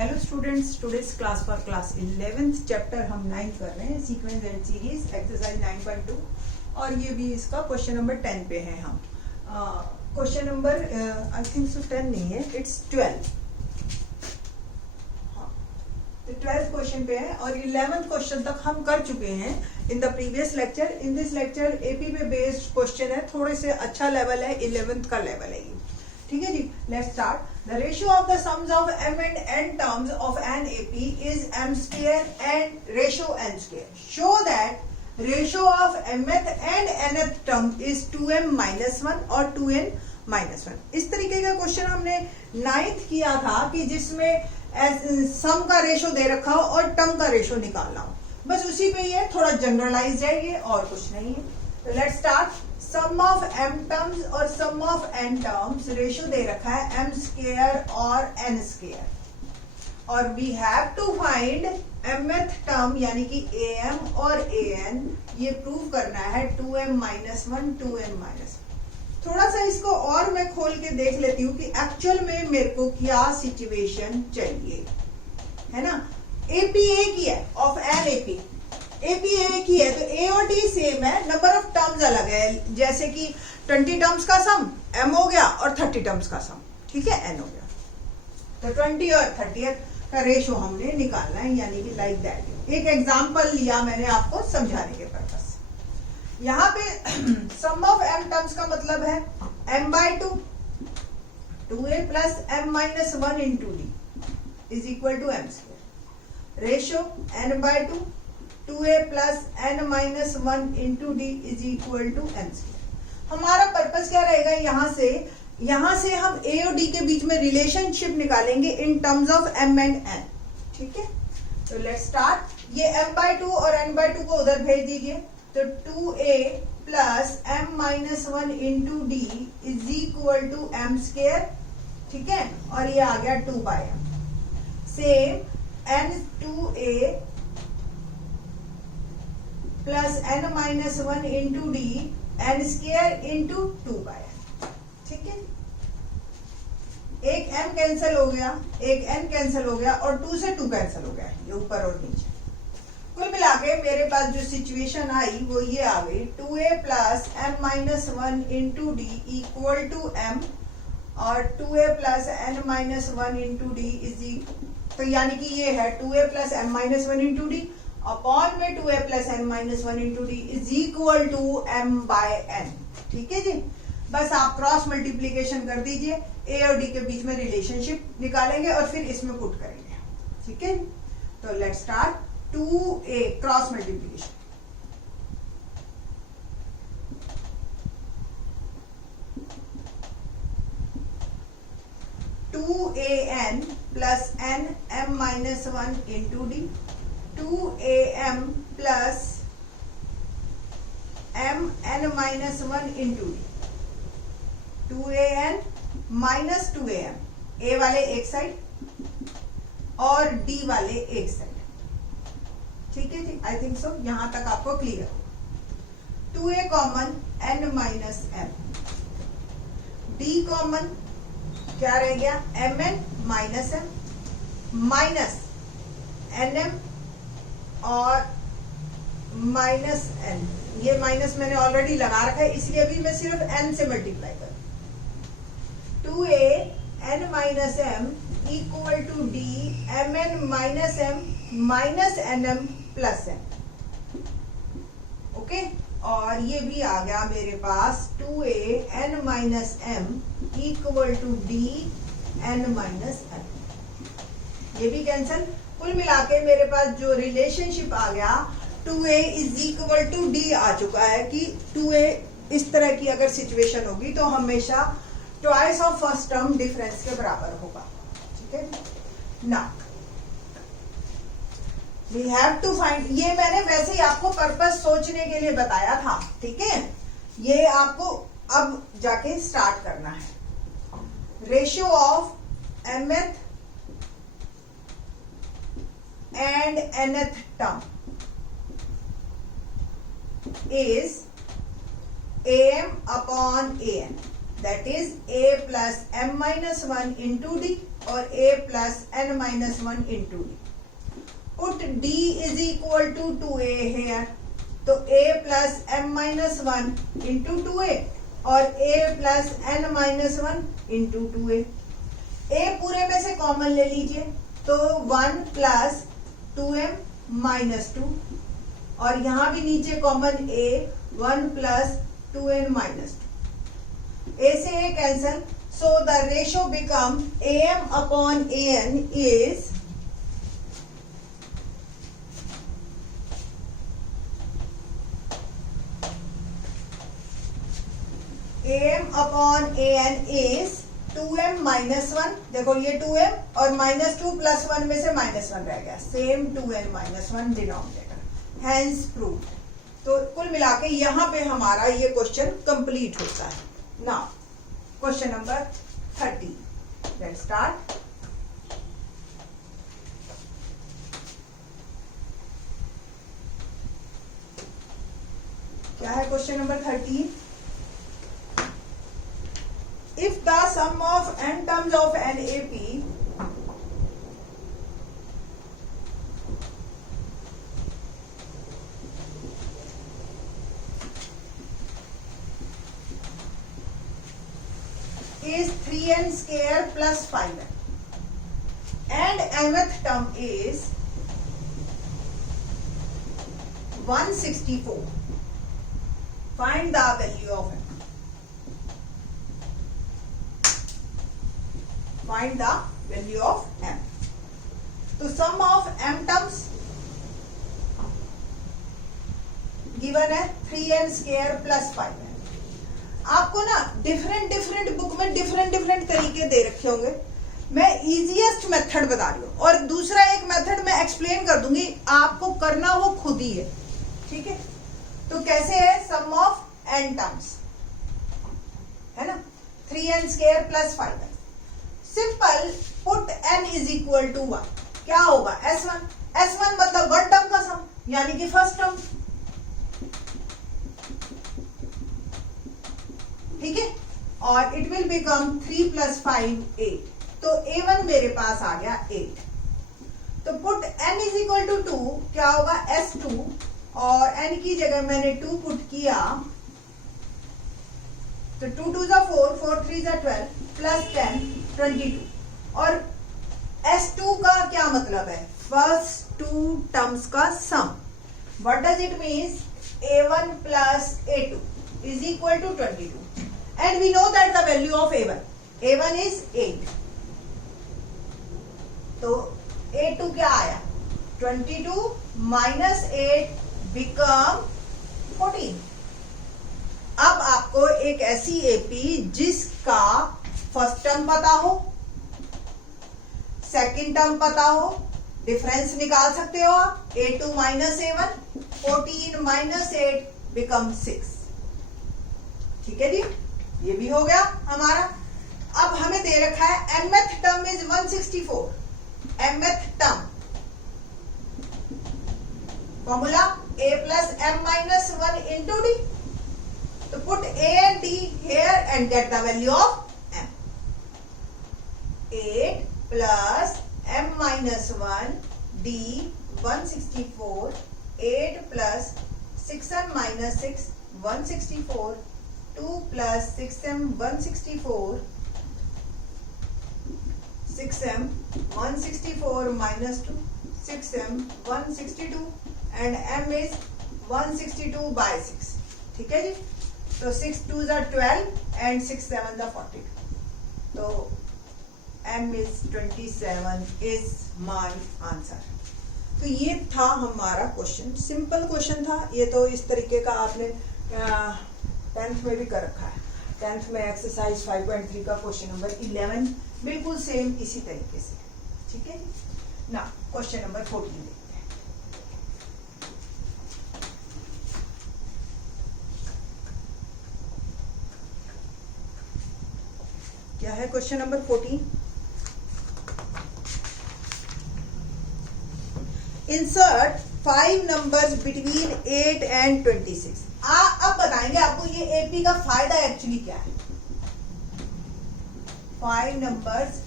Hello students, today's class for class 11th chapter हम 9 कर रहे हैं, सीक्वेंस एंड सीरीज एक्सरसाइज 9.2 और ये भी इसका क्वेश्चन नंबर 10 पे है। हम question number I think so 10 नहीं है, इट्स 12। हाँ, तो 12th क्वेश्चन पे है और 11th क्वेश्चन तक हम कर चुके हैं in the previous lecture. In this lecture AP पे बेस्ड क्वेश्चन है, थोड़े से अच्छा लेवल है, 11th का लेवल है ये। ठीक है जी, let's start. The ratio of the sums of m and n terms of an AP is m square and ratio n square. Show that ratio of mth and nth term is 2m minus 1 और 2n minus 1। इस तरीके का question हमने 9th किया था कि जिसमें सम का रेशो दे रखा हो और टर्म का रेशो निकालना हो, बस उसी पे ये थोड़ा जनरलाइज है ये, और कुछ नहीं है। तो let's start. Sum of m terms और sum of n terms, ratio दे रखा है m स्क्वायर और n स्क्वायर, और we have to find mth term यानी कि am और an। ये प्रूव करना है 2m minus 1 2n minus 1। थोड़ा सा इसको और मैं खोल के देख लेती हूँ कि एक्चुअल में मेरे को क्या सिचुएशन चाहिए, है ना। AP एक ही है, ऑफ एन AP एक ही है, तो A और D सेम है, नंबर ऑफ टर्म्स अलग है। जैसे कि 20 टर्म्स का सम M हो गया और 30 टर्म्स का सम, ठीक है, N हो गया। तो 20 और 30 का रेशो हमने निकालना है, यानी कि लाइक दैट। एक एग्जांपल लिया मैंने आपको समझाने के पर्पस से। यहाँ पे सम ऑफ M टर्म्स का मतलब है m/2 2a plus m minus 1 into d is equal to m square. Ratio n/2 2a plus n minus 1 into D is equal to n square. हमारा पर्पस क्या रहेगा, यहां से हम a और d के बीच में रिलेशनशिप निकालेंगे in terms of m and n। ठीक है, तो लेट्स स्टार्ट। ये m/2 और n/2 को उधर भेज दीजिए, तो 2a plus m minus 1 into D is equal to m square. ठीक है, और ये आ गया 2/m। Same n2a plus n minus 1 into D n square into 2/n। ठीक है, एक m कैंसिल हो गया, एक n कैंसिल हो गया और 2 से 2 कैंसिल हो गया, ये ऊपर और नीचे। कुल मिला के मेरे पास जो सिचुएशन आई वो ये आ गई, 2a plus m minus 1 into D equal to m, और 2a plus n minus 1 into D is, तो यानी कि ये है 2a plus m minus 1 into D upon में 2a plus n minus 1 into D is equal to m by n। ठीक है जी, बस आप क्रॉस मल्टीप्लीकेशन कर दीजिए, a और d के बीच में रिलेशनशिप निकालेंगे और फिर इसमें पुट करेंगे। ठीक है, तो let's start. 2a cross multiplication, two A N plus n m minus 1 into D, 2am plus m n minus 1 into D, 2an minus 2am, a वाले एक साइड और d वाले एक साइड। ठीक है जी, आई थिंक सो यहां तक आपको क्लियर हो। 2a common n minus m, d common क्या रह गया, mn minus m minus nm और माइनस n। ये माइनस मैंने ऑलरेडी लगा रखा है, इसलिए अभी मैं सिर्फ n से मल्टीप्लाई करूं। 2a n minus m equal to d mn minus m minus nm plus m। Okay, और ये भी आ गया मेरे पास 2a n minus m equal to d n minus m। ये भी कैंसिल। कुल मिला के मेरे पास जो रिलेशनशिप आ गया 2a is equal to d आ चुका है कि 2a इस तरह की अगर सिचुएशन होगी तो हमेशा twice of first term difference के बराबर होगा। ठीक है ना, वी हैव टू फाइंड, ये मैंने वैसे ही आपको पर्पस सोचने के लिए बताया था। ठीक है, ये आपको अब जाके स्टार्ट करना है। Ratio of mth and nth term is am upon an। That is a plus m minus 1 into D और a plus n minus 1 into D. Put d is equal to 2a here. तो a plus m minus 1 into 2a और a plus n minus 1 into 2a. a पूरे में से common ले लीजिए तो 1 plus 2m minus 2 और यहां भी नीचे common a 1 plus 2n minus 2. a से a cancel. So the ratio become am upon an is am upon an is 2m minus 1. देखो ये 2m और माइनस 2 प्लस 1 में से माइनस 1 रह गया. Same 2n minus 1 denominator. Hence proved. तो कुल मिला के यहां पे हमारा ये क्वेश्चन कंप्लीट होता है. Now question number 30. Let's start. क्या है question number 30? If the sum of n terms of an AP is 3n square plus 5n and mth term is 164, find the value of n. Find the value of m. तो sum of m terms given है 3n square plus 5n. आपको ना different book में different तरीके दे रखे होंगे. मैं easiest method बता रही हूँ और दूसरा एक मेथड मैं एक्सप्लेन कर दूंगी. आपको करना वो खुद ही है. ठीक है. तो कैसे है सम ऑफ n टर्म्स है ना. 3n square plus 5n. Simple put n is equal to 1. क्या होगा s1. s1 मतलब वन टर्म का सम यानी कि फर्स्ट टर्म. ठीक है. और इट विल बिकम 3 प्लस 5 8. तो a1 मेरे पास आ गया 8. तो put n is equal to 2. क्या होगा s2 और n की जगह मैंने 2 पुट किया तो 2 2 जा 4 4 3 जा 12 प्लस 10 22. और s2 का क्या मतलब है? फर्स्ट टू टर्म्स का sum. What does it means? a1 plus a2 is equal to 22. And we know that the value of a1. a1 is 8. तो a2 क्या आया? 22 minus 8 become 14. अब आपको एक ऐसी एपी जिसका फर्स्ट टर्म पता हो, सेकंड टर्म पता हो, डिफरेंस निकाल सकते हो आप. a2 minus a1 14 minus 8 become 6. ठीक है जी. ये भी हो गया हमारा. अब हमें दे रखा है mth term is 164. mth term formula a plus m minus 1 into D. तो put a and d here and get the value of m. 8 plus m minus 1 d 164. 8 plus 6m minus 6 164. 2 plus 6m 164. 6m 164 minus 2 6m 162 and m is 162 by 6. ठीक है जी. तो 6 2 are 12 and 6 7 are 42. तो m is 27 is my answer. तो ये था हमारा question. Simple question था ये. तो इस तरीके का आपने 10th में भी कर रखा है. 10th में एक्सरसाइज 5.3 का क्वेश्चन नंबर 11 बिल्कुल सेम इसी तरीके से. ठीक है ना. क्वेश्चन नंबर 14 देखते हैं. क्या है question number 14? Insert 5 numbers between 8 and 26. अब बताएंगे आपको ये एपी का फायदा एक्चुअली क्या है. 5 numbers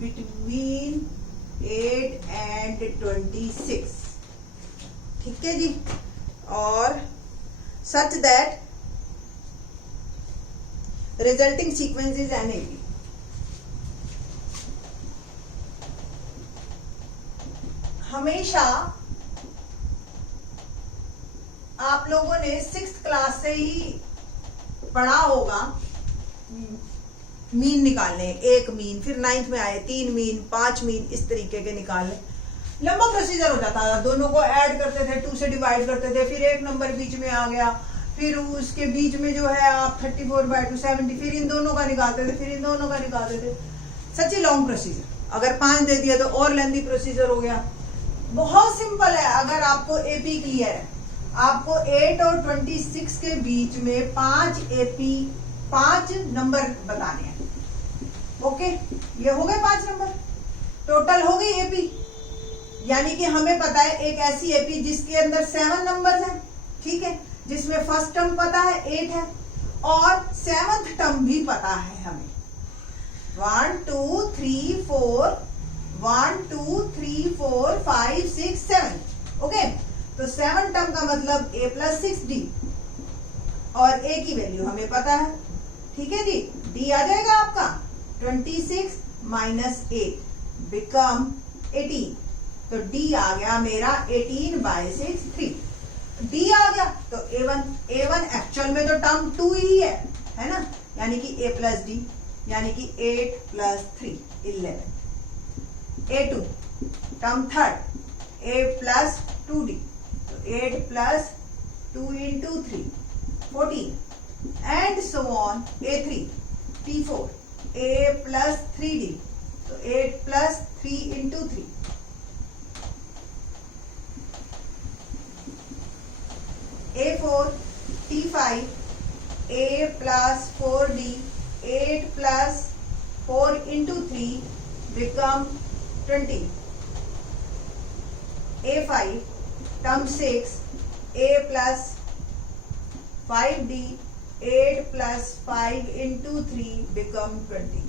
between 8 and 26. ठीक है जी. और such that resulting sequence is an AP. हमेशा आप लोगों ने 6th क्लास से ही पढ़ा होगा मीन निकालने. एक मीन, फिर 9th में आए 3 मीन, 5 मीन, इस तरीके के निकालने. लंबा प्रोसीजर हो जाता था. दोनों को ऐड करते थे, 2 से डिवाइड करते थे, फिर एक नंबर बीच में आ गया, फिर उसके बीच में जो है आप 34/2 70, फिर इन दोनों का निकालते थे, फिर इन दोनों का निकालते थे. सच ही लॉन्ग प्रोसीजर. अगर 5 दे दिया तो और लेंथी प्रोसीजर हो गया. बहुत सिंपल है. अगर आपको एपी क्लियर है, आपको 8 और 26 के बीच में 5 एपी 5 नंबर बताने हैं. ओके, ये हो गए 5 नंबर. टोटल हो गई एपी. यानी कि हमें पता है एक ऐसी एपी जिसके अंदर 7 नंबर हैं. ठीक है, जिसमें फर्स्ट टर्म पता है 8 है और 7th टर्म भी पता है हमें. 1 2 3 4 1 2 3 4 5 6 7. ओके, तो 7 टर्म का मतलब a + 6d और a की वैल्यू हमें पता है. ठीक है जी. d आ जाएगा आपका 26 - 8 बिकम 18. तो d आ गया मेरा 18/6 3. d आ गया तो a1 एक्चुअल में तो टर्म 2 ही है ना. यानी कि a + d यानी कि 8 + 3 11. a2 term third a + 2d, तो 8 + 2 × 3 14 and so on. a3 t4 a + 3d, तो 8 + 3 × 3. a4 t5 a + 4d 8 + 4 × 3 become 20. a5 term 6 a + 5d 8 + 5 × 3 become 20.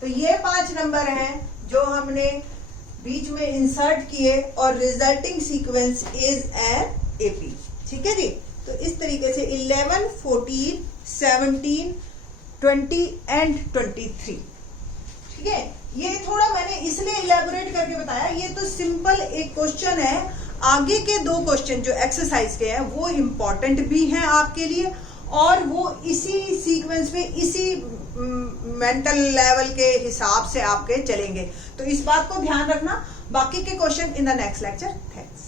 तो ये 5 नंबर हैं जो हमने बीच में इंसर्ट किए और resulting sequence is an AP. ठीक है जी. तो इस तरीके से 11 14 17 20 एंड 23. ठीक है. ये थोड़ा मैंने इसलिए इलेबोरेट करके बताया. ये तो सिंपल एक क्वेश्चन है. आगे के 2 क्वेश्चन जो एक्सरसाइज के हैं वो इंपॉर्टेंट भी हैं आपके लिए और वो इसी सीक्वेंस में इसी मेंटल लेवल के हिसाब से आपके चलेंगे. तो इस बात को ध्यान रखना. बाकी के question in the next lecture. Thanks.